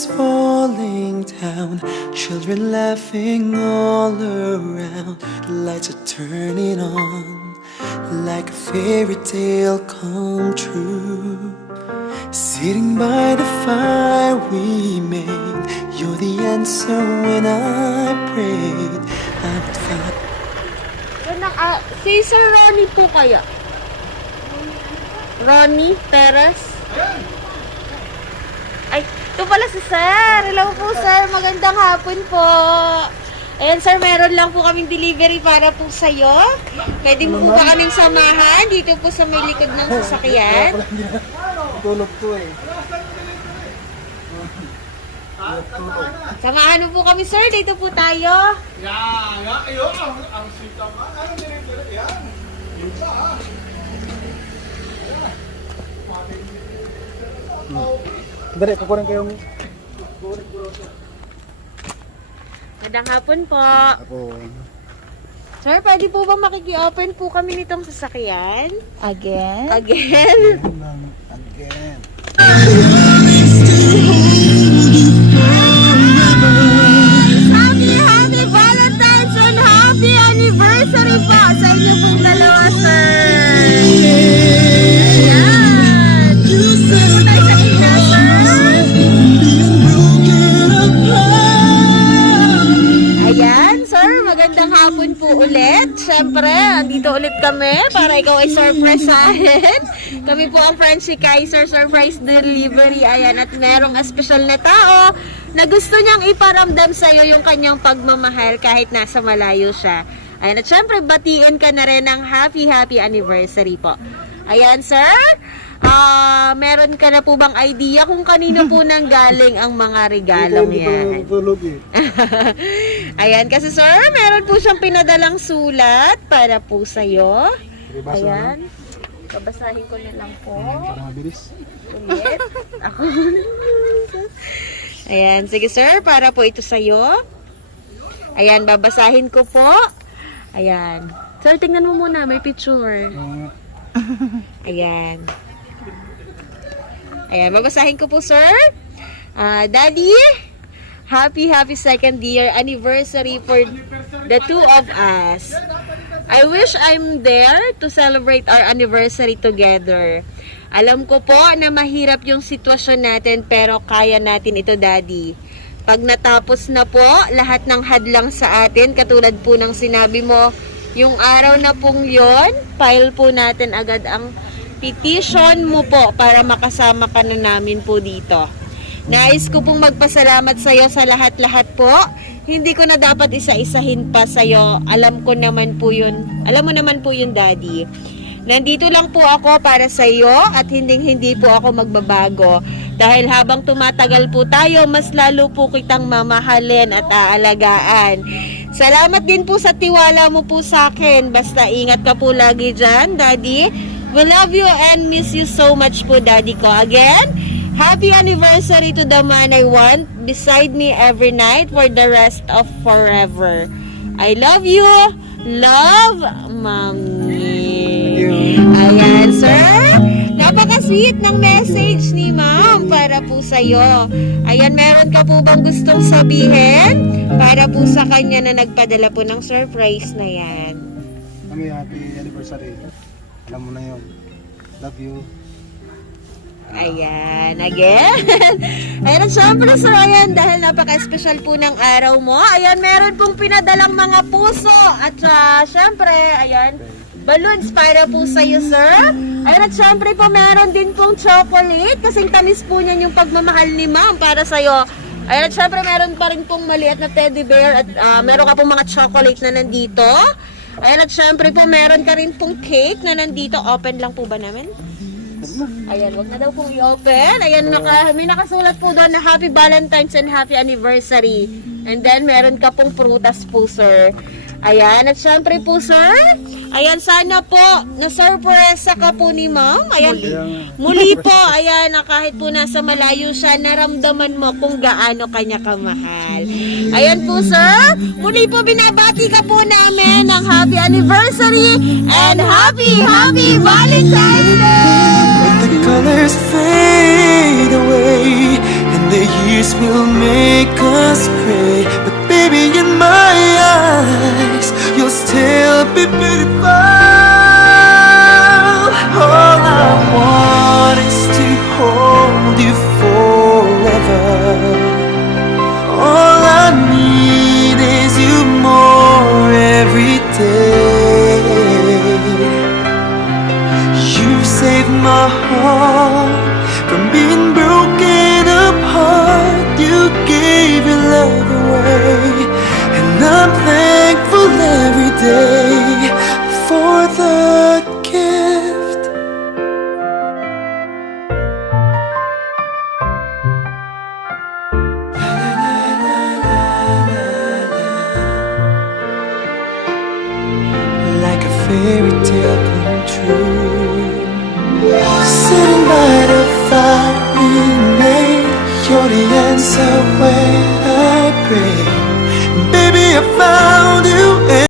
is falling down, children laughing all around. The lights are turning on, like a fairy tale come true. Sitting by the fire we made, you're the answer when I prayed. I would find. Si Sir Ronnie po kaya? Ronnie Perez? Ay, ito pala si Sir. Hello po, Sir. Magandang hapon po. Ayan, Sir, meron lang po kaming delivery para po sa'yo. Pwede mo po ba kaming samahan dito po sa may likod ng sasakyan? Tulog to eh. Samahan mo po kami, Sir. Dito po tayo. Ang sita pa. Ano dire-dire? Yan. Dito ah. Dali, kukunin ko yung... Magandang hapon po. Ako. Sir, pwede po ba makiki-open po kami nitong sasakyan? Again? Again? Again. Happy Valentine's and happy anniversary po sa inyo pong dalawa, sir! Ayan! Punta sa inyo, sir! Ayan, sir, magandang hapon po ulit. Siyempre, andito ulit kami para ikaw ay surprise sa akin. Kami po ang friends si Kaiser Surprise Delivery. Ayan, at merong special na tao na gusto niyang iparamdam sa iyo yung kanyang pagmamahal kahit nasa malayo siya. Ayan, at syempre, batiin ka na rin ng happy anniversary po. Ayan, sir. Meron ka na po bang idea kung kanino po nang galing ang mga regalong yan? Tulog eh. Ayan, kasi sir, meron po siyang pinadalang sulat para po sa'yo. Basa Ayan. Babasahin ko na lang po. Para mabilis. Ulit. Ako. Ayan, sige sir, para po ito sa'yo. Ayan, babasahin ko po. Ayan. Sir, tingnan mo muna, may picture. Ayan. Ayan, babasahin ko po, sir. Daddy, happy second year anniversary for the two of us. I wish I'm there to celebrate our anniversary together. Alam ko po na mahirap yung sitwasyon natin pero kaya natin ito, Daddy. Pag natapos na po lahat ng hadlang sa atin, katulad po ng sinabi mo, yung araw na pong yon, file po natin agad ang petition mo po para makasama ka na namin po dito. Nais ko pong magpasalamat sa iyo sa lahat-lahat po. Hindi ko na dapat isa-isahin pa sa iyo. Alam ko naman po yun. Alam mo naman po yun, Daddy. Nandito lang po ako para sa iyo at hindi po ako magbabago. Dahil habang tumatagal po tayo, mas lalo po kitang mamahalin at aalagaan. Salamat din po sa tiwala mo po sa akin. Basta ingat ka po lagi dyan, Daddy. We love you and miss you so much po, Daddy ko. Again, happy anniversary to the man I want beside me every night for the rest of forever. I love you. Love, Mami. Ayan, sir. Napaka-sweet ng message ni Ma'am para po sa'yo. Ayan, meron ka po bang gustong sabihin para po sa kanya na nagpadala po ng surprise na yan? Kami happy anniversary. Alam mo na yun. Love you. Ayan, again. Ayan, at syempre sir, ayan, dahil napaka-special po ng araw mo, ayan, meron pong pinadalang mga puso. At syempre, ayan, balloons para po sa'yo, sir. Ayan, at syempre po, meron din pong chocolate. Kasing tamis po niyan yung pagmamahal ni Ma'am para sa'yo. Ayan, at syempre, meron pa rin pong maliit na teddy bear. At meron ka pong mga chocolate na nandito. Ayan, at syempre po, meron ka rin pong cake na nandito. Open lang po ba namin? Ayan, wag na daw pong i-open. Ayan, may nakasulat po doon na Happy Valentine's and Happy Anniversary. And then, meron ka pong prutas po, sir. Ayan, at syempre po, sir, ayan, sana po, na-surpresa ka po ni Ma'am. Ayan, muli po, ayan, na kahit po nasa malayo siya, naramdaman mo kung gaano kanya kamahal. Ayan po, sir, muli po binabati ka po namin ng Happy Anniversary and Happy Valentine's Day! Let the colors fade away and the years will make us gray, but baby, in my eyes, you'll still be beautiful. All I want is to hold you forever. All I need is you more every day. You've saved my heart from being broken apart. You gave your love away, and I'm thankful every day for the gift. Like a fairy tale come true. Sitting by the fire in May, you're the answer when I pray. Baby, I found